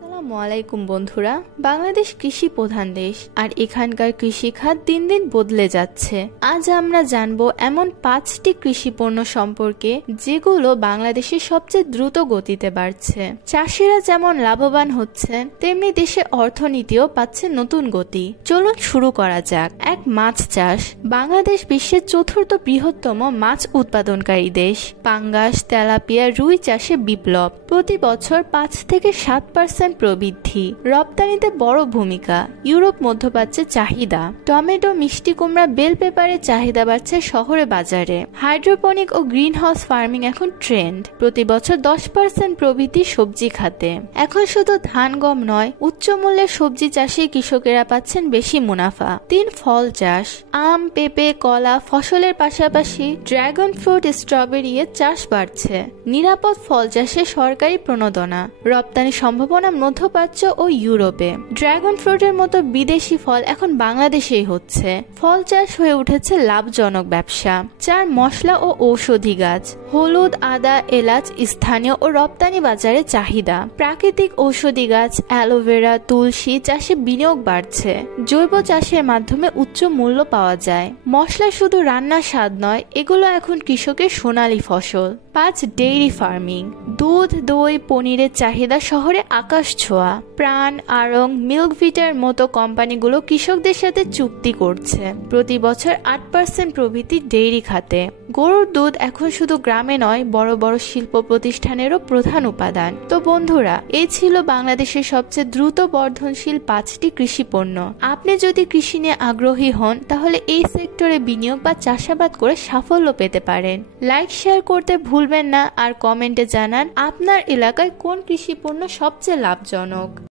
আসসালামু আলাইকুম বন্ধুরা। বাংলাদেশ কৃষি প্রধান দেশ, আর এখানকার কৃষি খাত দিন দিন বদলে যাচ্ছে। আজ আমরা জানবো এমন 5টি কৃষি পণ্য সম্পর্কে যেগুলো বাংলাদেশের সবচেয়ে দ্রুত গতিতে বাড়ছে। চাষিরা যেমন লাভবান হচ্ছেন, তেমনি দেশের অর্থনীতিও পাচ্ছে নতুন গতি। চলুন শুরু করা যাক। মাছ চাষ। বাংলাদেশ বিশ্বের চতুর্থ বৃহত্তম মাছ উৎপাদনকারী দেশ। পাঙ্গাস, তেলাপিয়া, রুই চাষে বিপ্লব। প্রতি বছর 5 থেকে 7% প্রবৃদ্ধি। রপ্তানিতে বড় ভূমিকা। ইউরোপ মধ্যপ্রাচ্যে চাহিদা। টমেটো, মিষ্টি কুমড়া, বেল পেপারের চাহিদা বাড়ছে শহরে বাজারে। হাইড্রোপনিক ও গ্রিন হাউস ফার্মিং এখন ট্রেন্ড। প্রতি বছর 10% প্রবৃদ্ধি সবজি খাতে। এখন শুধু ধান গম নয়, উচ্চ মূল্যের সবজি চাষে কৃষকেরা পাচ্ছেন বেশি মুনাফা। 3 ফল চাষ। আম, পেঁপে, কলা ফসলের পাশাপাশি ড্রাগন ফ্রুট, স্ট্রবেরি এর চাষ বাড়ছে। নিরাপদ ফল চাষে সরকারি প্রণোদনা। রপ্তানি সম্ভাবনা মধ্যপ্রাচ্য ও ইউরোপে। ড্রাগন ফ্রুটের মতো বিদেশি ফল এখন বাংলাদেশেই হচ্ছে। ফল চাষ হয়ে উঠেছে লাভজনক ব্যবসা। 4 মশলা ও ঔষধি গাছ। হলুদ, আদা, এলাচ স্থানীয় ও রপ্তানি বাজারে চাহিদা। প্রাকৃতিক ঔষধি গাছ, অ্যালোভেরা, তুলসী চাষে বিনিয়োগ বাড়ছে। জৈব চাষের মাধ্যমে উচ্চ মূল্য পাওয়া যায়। মশলা শুধু রান্নার স্বাদ নয়, এগুলো এখন কৃষকের সোনালী ফসল। 5 ডেইরি ফার্মিং। দুধ, দই, পনিরের চাহিদা শহরে আকাশ ছোঁয়া। প্রাণ, আড়ং, মিল্কভিটার মতো কোম্পানিগুলো কৃষকদের সাথে চুক্তি করছে। প্রতি বছর 8% প্রবৃদ্ধি ডেইরি খাতে। গরুর দুধ এখন শুধু গ্রামে নয়, বড় বড় শিল্প প্রতিষ্ঠানেরও প্রধান উপাদান। তো বন্ধুরা, এই ছিল বাংলাদেশের সবচেয়ে দ্রুত বর্ধনশীল 5টি কৃষি পণ্য। আপনি যদি কৃষি নিয়ে আগ্রহী হন, তাহলে এই সেক্টরে বিনিয়োগ বা চাষাবাদ করে সাফল্য পেতে পারেন। লাইক, শেয়ার করতে ভুলবেন না, আর কমেন্টে জানান আপনার এলাকায় কোন কৃষি পণ্য সবচেয়ে লাভজনক।